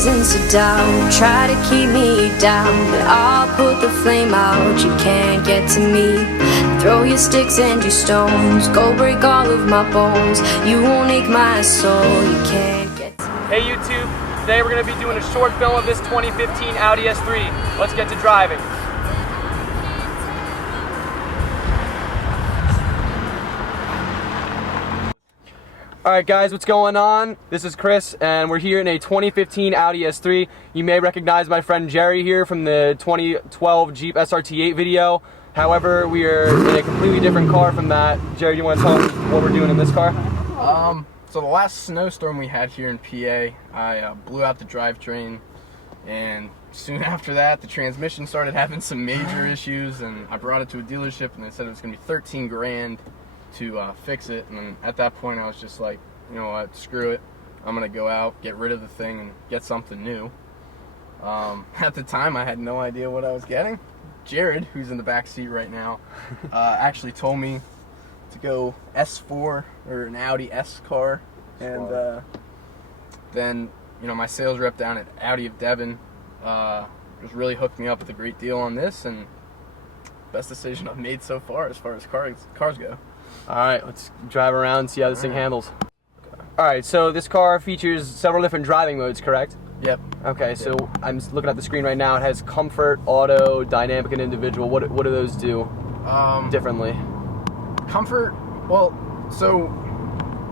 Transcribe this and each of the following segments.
reasons to doubt, try to keep me down, but I'll put the flame out. You can't get to me. Throw your sticks and your stones, go break all of my bones. You won't ache my soul. You can't get to me. Hey YouTube, today we're going to be doing a short film of this 2015 Audi S3. Let's get to driving. Alright guys, what's going on? This is Chris and we're here in a 2015 Audi S3. You may recognize my friend Jerry here from the 2012 Jeep SRT8 video. However, we are in a completely different car from that. Jerry, do you want to tell them what we're doing in this car? So the last snowstorm we had here in PA, I blew out the drivetrain, and soon after that the transmission started having some major issues, and I brought it to a dealership and they said it was going to be 13 grand to fix it. And then at that point I was just like, you know what, screw it, I'm going to go out, get rid of the thing and get something new. At the time I had no idea what I was getting. Jared, who's in the back seat right now, actually told me to go S4 or an Audi S car, and then, you know, my sales rep down at Audi of Devon just really hooked me up with a great deal on this, and best decision I've made so far as cars go. Alright, let's drive around and see how this thing handles. Alright, so this car features several different driving modes, correct? Yep. Okay, so I'm just looking at the screen right now. It has comfort, auto, dynamic, and individual. What do those do differently? Comfort, well, so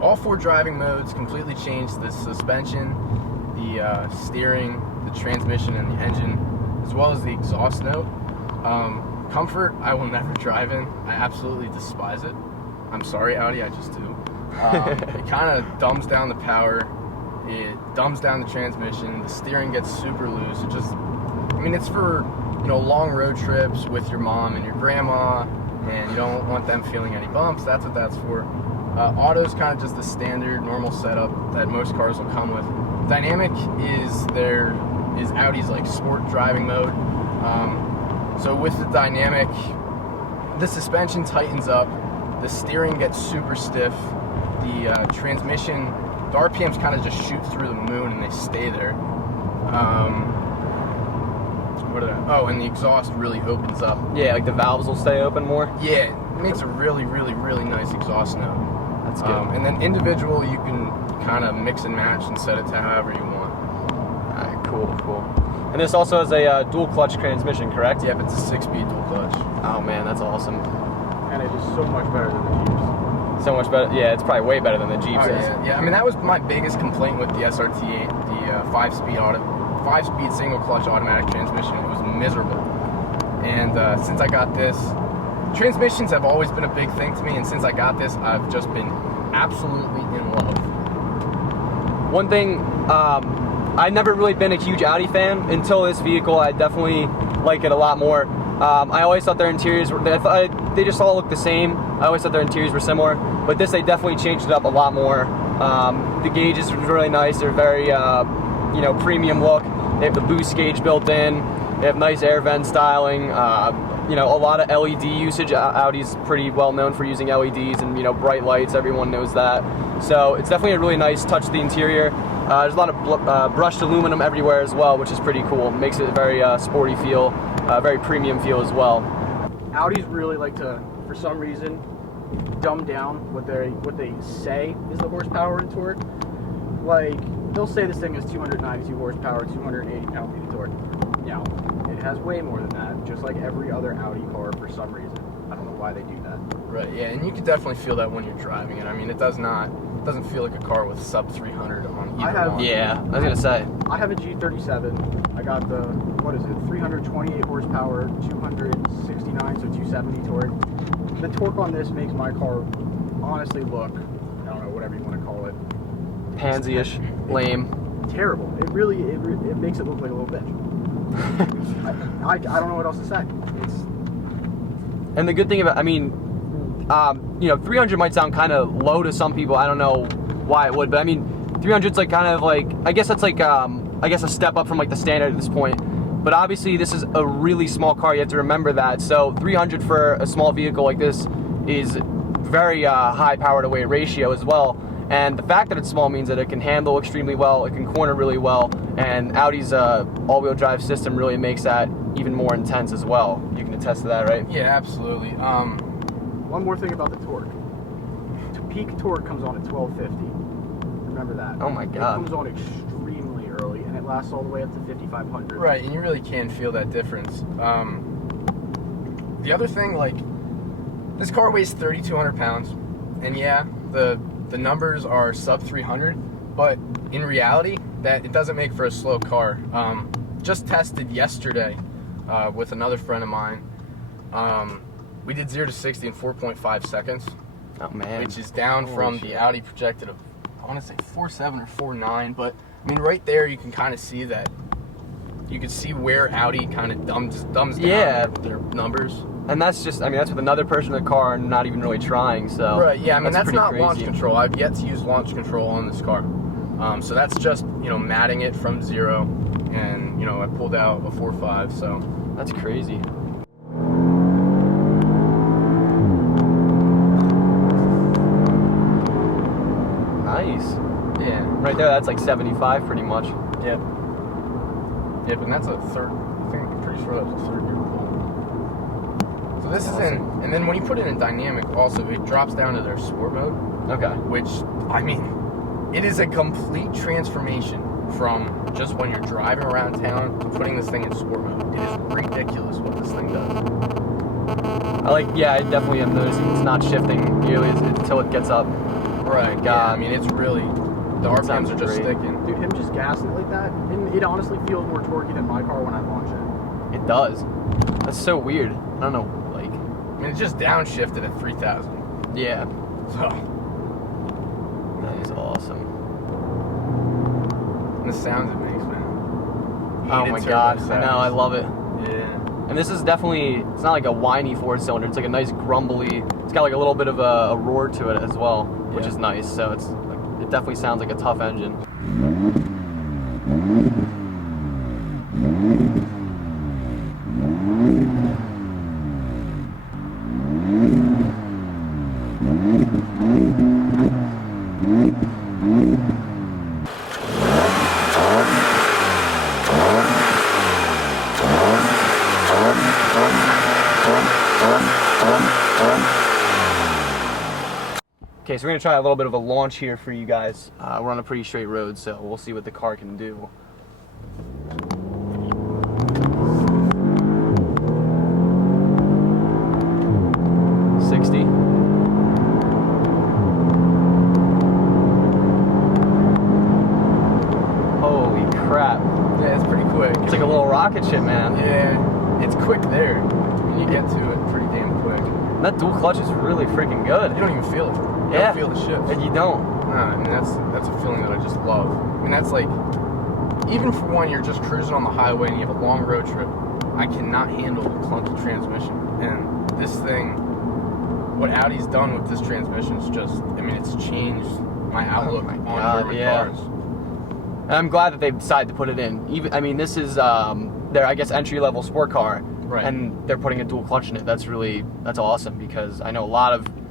all 4 driving modes completely change the suspension, the steering, the transmission, and the engine, as well as the exhaust note. Comfort, I will never drive in. I absolutely despise it. I'm sorry, Audi, I just do. It kind of dumbs down the power. It dumbs down the transmission. The steering gets super loose. It just, I mean, it's for, you know, long road trips with your mom and your grandma, and you don't want them feeling any bumps. That's what that's for. Auto's kind of just the standard normal setup that most cars will come with. Dynamic is Audi's like sport driving mode. So with the dynamic, the suspension tightens up, the steering gets super stiff, the transmission, the RPMs kind of just shoot through the moon and they stay there. And the exhaust really opens up. Yeah, like the valves will stay open more? Yeah, it makes a really, really, really nice exhaust note. That's good. And then individual, you can kind of mix and match and set it to however you want. Alright, cool. And this also has a dual clutch transmission, correct? Yep, it's a 6-speed dual clutch. Oh man, that's awesome. And it is so much better than the Jeeps. So much better. Yeah, it's probably way better than the Jeeps is. Yeah. I mean, that was my biggest complaint with the SRT8, the 5-speed single clutch automatic transmission. It was miserable. And since I got this, transmissions have always been a big thing to me, and since I got this, I've just been absolutely in love. One thing, I've never really been a huge Audi fan until this vehicle. I definitely like it a lot more. I always thought their interiors they just all looked the same. I always thought their interiors were similar, but this, they definitely changed it up a lot more. The gauges were really nice. They're very you know, premium look. They have the boost gauge built in. They have nice air vent styling. You know, a lot of LED usage. Audi's pretty well known for using LEDs and, you know, bright lights. Everyone knows that. So it's definitely a really nice touch to the interior. There's a lot of brushed aluminum everywhere as well, which is pretty cool. Makes it a very sporty feel, very premium feel as well. Audis really like to, for some reason, dumb down what they say is the horsepower and torque. Like, they'll say this thing is 292 horsepower, 280 pound-feet of torque. Now, it has way more than that, just like every other Audi car for some reason. I don't know why they do that. Right, yeah, and you can definitely feel that when you're driving it. I mean, it doesn't feel like a car with sub 300 on either one. Yeah, I was gonna say. I have a G37. I got the, 328 horsepower, 269, so 270 torque. The torque on this makes my car honestly look, I don't know, whatever you want to call it, Pansy-ish, lame. Terrible. It makes it look like a little bitch. I don't know what else to say. And the good thing about, I mean, you know, 300 might sound kind of low to some people. I don't know why it would, but I mean, 300's like kind of like, I guess that's like, I guess a step up from like the standard at this point. But obviously this is a really small car, you have to remember that. So 300 for a small vehicle like this is very high power to weight ratio as well. And the fact that it's small means that it can handle extremely well, it can corner really well, and Audi's all-wheel drive system really makes that even more intense as well. You can attest to that, right? Yeah, absolutely. One more thing about the torque. Peak torque comes on at 1250. Remember that. Oh my God. It comes on extremely early, and it lasts all the way up to 5500. Right, and you really can feel that difference. The other thing, like, this car weighs 3,200 pounds, and yeah, the numbers are sub 300, but in reality, that it doesn't make for a slow car. Just tested yesterday with another friend of mine. We did 0 to 60 in 4.5 seconds. Oh man. Which is down from the Audi projected of, I want to say 4.7 or 4.9, but I mean right there you can kind of see that. You can see where Audi kind of dumbs down their numbers. And that's just, I mean, that's with another person in the car and not even really trying, so. Right, yeah, I mean, that's not crazy. launch control. I've yet to use launch control on this car. So that's just, matting it from 0, and, I pulled out a 4.5, so. That's crazy. Nice. Yeah. Right there, that's like 75 pretty much. Yep. Yep, and that's a third, I'm pretty sure that's a third gear pull. So this is in, and then when you put it in dynamic also, it drops down to their sport mode. Okay. Which, I mean, it is a complete transformation from just when you're driving around town to putting this thing in sport mode. It is ridiculous what this thing does. I definitely am noticing it's not shifting nearly until it gets up. Right, God. yeah, I mean, it's really, the RPMs are just great. sticking. Dude, him just gassing it like that, it honestly feels more torquey than my car when I launch it. It does. That's so weird. I don't know, like. I mean, it's just downshifted at 3,000. Yeah. So. That is awesome. And the sounds it makes, man. Oh Heated my turbo God. I sounds. know, I love it. Yeah. And this is definitely, it's not like a whiny 4-cylinder. It's like a nice grumbly, it's got like a little bit of a roar to it as well, which is nice. So it's like, it definitely sounds like a tough engine. Okay, so we're gonna try a little bit of a launch here for you guys. We're on a pretty straight road, so we'll see what the car can do. Holy crap. Yeah, it's pretty quick. It's like a little rocket ship, man. Yeah, it's quick there. When you get to it, pretty damn quick. That dual clutch is really freaking good. You don't even feel it. You Yeah. don't feel the shift. And you don't. Nah, I mean, that's a feeling that I just love. I mean, that's like, even for when you're just cruising on the highway and you have a long road trip, I cannot handle a clunky transmission. And this thing, what Audi's done with this transmission is just, I mean, it's changed my outlook on German cars. And I'm glad that they decided to put it in. Even, I mean, this is their, I guess, entry-level sport car, Right. and they're putting a dual clutch in it. That's awesome, because I know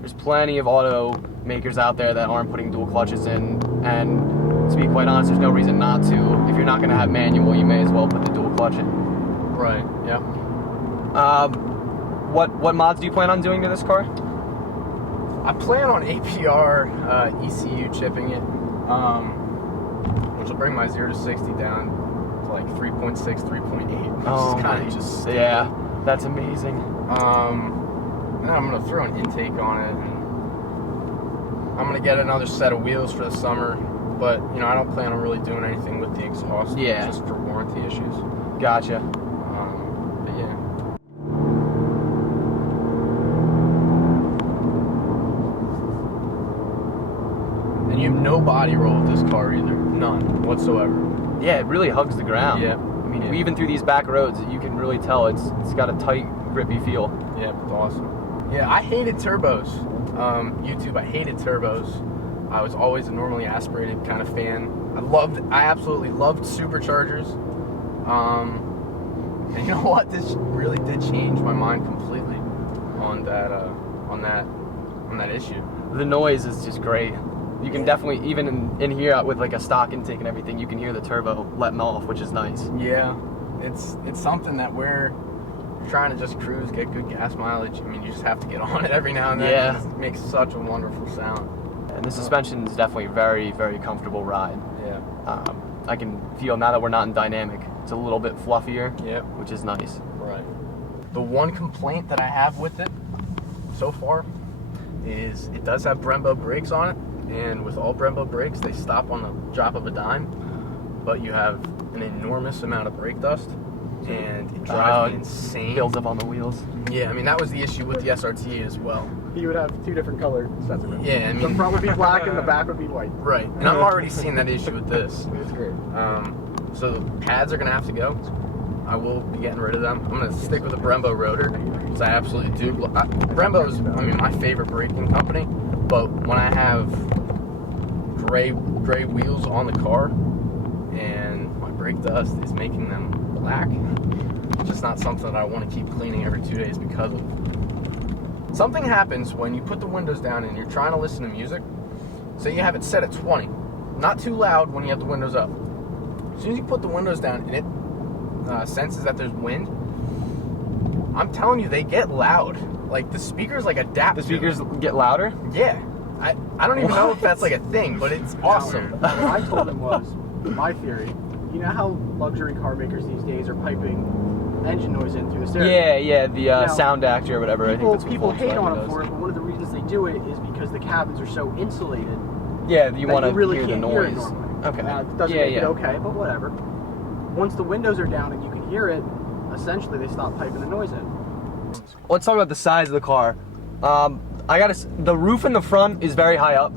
there's plenty of automakers out there that aren't putting dual clutches in, and to be quite honest, there's no reason not to. If you're not going to have manual, you may as well put the dual clutch in. Right, yeah. What mods do you plan on doing to this car? I plan on APR ECU chipping it, which will bring my 0 to 60 down to like 3.6, 3.8. Oh, kind of just yeah, that's amazing. And I'm gonna throw an intake on it, and I'm gonna get another set of wheels for the summer. But I don't plan on really doing anything with the exhaust, just for warranty issues. Gotcha. But yeah. And you have no body roll with this car either. None whatsoever. Yeah, it really hugs the ground. Yeah. I mean, even through these back roads, you can really tell it's got a tight, grippy feel. Yeah, it's awesome. Yeah, I hated turbos. YouTube, I hated turbos. I was always a normally aspirated kind of fan. I absolutely loved superchargers. And you know what? This really did change my mind completely on that issue. The noise is just great. You can definitely, even in here with like a stock intake and everything, you can hear the turbo letting off, which is nice. Yeah, it's something that we're trying to just cruise, get good gas mileage. I mean, you just have to get on it every now and then. Yeah. It makes such a wonderful sound. And the suspension is definitely a very, very comfortable ride. Yeah. I can feel now that we're not in dynamic, it's a little bit fluffier, Yep. which is nice. Right. The one complaint that I have with it so far is it does have Brembo brakes on it, and with all Brembo brakes, they stop on the drop of a dime, but you have an enormous amount of brake dust, and it drives me insane. Builds up on the wheels. Yeah, I mean, that was the issue with the SRT8 as well. You would have two different colored sets of rims. Yeah, I mean, The front would be black and the back would be white. right, and I'm already seeing that issue with this. It's great. So the pads are going to have to go. I will be getting rid of them. I'm going to stick with the Brembo rotor, because I absolutely do. Brembo is, I mean, my favorite braking company, but when I have gray wheels on the car and my brake dust is making them black, it's just not something that I want to keep cleaning every 2 days because of. Something happens when you put the windows down and you're trying to listen to music. So you have it set at 20. Not too loud when you have the windows up. As soon as you put the windows down and it senses that there's wind, I'm telling you, they get loud. Like, the speakers like adapt. The speakers get louder? Yeah. I don't even know if that's like a thing, but it's awesome. What I told him was, my theory, you know how luxury car makers these days are piping engine noise in through the stereo? Yeah, the Now, sound actor or whatever. I think that's what People hate Volkswagen on them does. for it, but one of the reasons they do it is because the cabins are so insulated. Yeah, you that want to really hear the can't hear it noise. normally. Okay. It doesn't Yeah, make it yeah. okay, but whatever. Once the windows are down and you can hear it, essentially they stop piping the noise in. Let's talk about the size of the car. The roof in the front is very high up.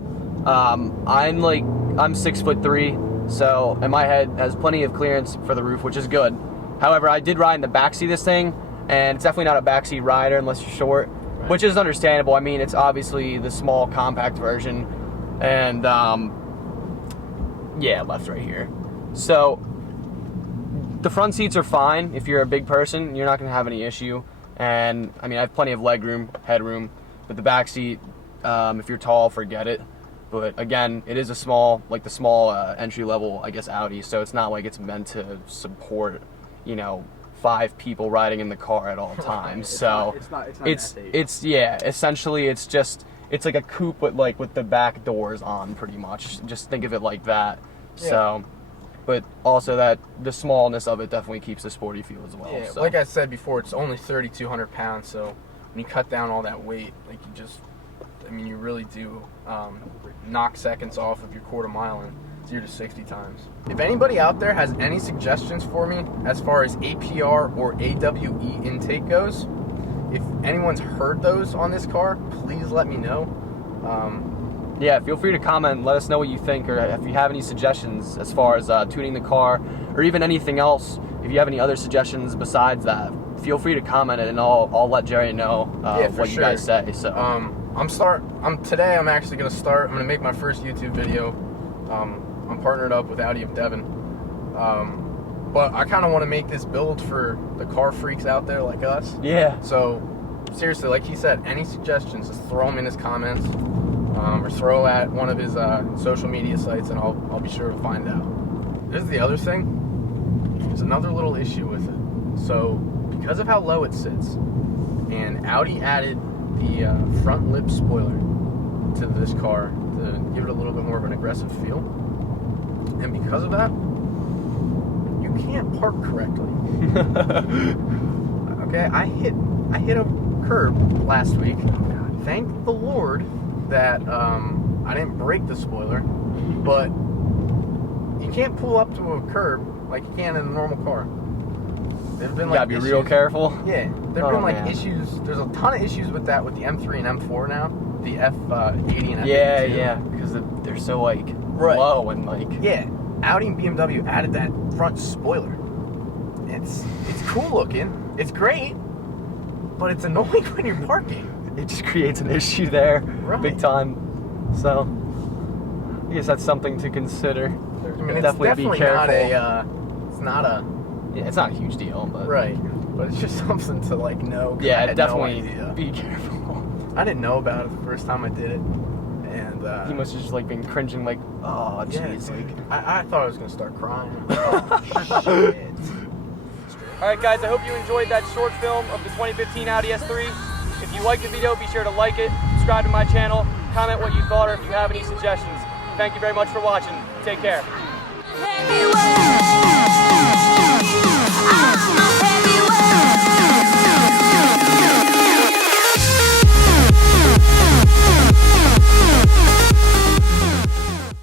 I'm 6'3", so and my head has plenty of clearance for the roof, which is good. However, I did ride in the backseat of this thing, and it's definitely not a backseat rider unless you're short, Right. which is understandable. I mean, it's obviously the small compact version, and yeah, left right here. So the front seats are fine. If you're a big person, you're not going to have any issue. And I mean, I have plenty of leg room, headroom, but the back seat, if you're tall, forget it. But again, it is a small, like the small entry level, I guess, Audi. So it's not like it's meant to support, 5 people riding in the car at all times. It's not an S8. Essentially it's like a coupe with the back doors on, pretty much. Just think of it like that. Yeah. So, but also that the smallness of it definitely keeps the sporty feel as well. Yeah, so. like I said before, it's only 3,200 pounds, so when you cut down all that weight, you really do knock seconds off of your quarter mile in 0 to 60 times. If anybody out there has any suggestions for me as far as APR or AWE intake goes, if anyone's heard those on this car, please let me know. Yeah, feel free to comment and let us know what you think, or if you have any suggestions as far as tuning the car, or even anything else. If you have any other suggestions besides that, feel free to comment it, and I'll let Jerry know what you guys say. So Today I'm actually gonna start. I'm gonna make my first YouTube video. I'm partnered up with Audi of Devon, but I kind of want to make this build for the car freaks out there like us. yeah. So seriously, like he said, any suggestions, just throw them in his comments, or throw at one of his social media sites, and I'll be sure to find out. This is the other thing. There's another little issue with it. So because of how low it sits, and Audi added the front lip spoiler to this car to give it a little bit more of an aggressive feel, and because of that, you can't park correctly. Okay, I hit a curb last week. Thank the Lord that I didn't break the spoiler, but you can't pull up to a curb like you can in a normal car. There's been You gotta be real careful. Yeah, there've been man. issues. There's a ton of issues with that with the M3 and M4 now. The F80 and F82. Yeah, because they're so low and Yeah, Audi and BMW added that front spoiler. It's cool looking. It's great, but it's annoying when you're parking. it just creates an issue there, Right. big time. So I guess that's something to consider. I mean, it's definitely be careful. Yeah, it's not a huge deal, but Right, but it's just something to know. 'cause I yeah, had definitely no idea. be careful. I didn't know about it the first time I did it, And he must have just like been cringing, like, oh, yeah, jeez. like, I thought I was gonna start crying. Oh, shit. All right, guys, I hope you enjoyed that short film of the 2015 Audi S3. If you liked the video, be sure to like it, subscribe to my channel, comment what you thought, or if you have any suggestions. Thank you very much for watching. Take care. Anyway.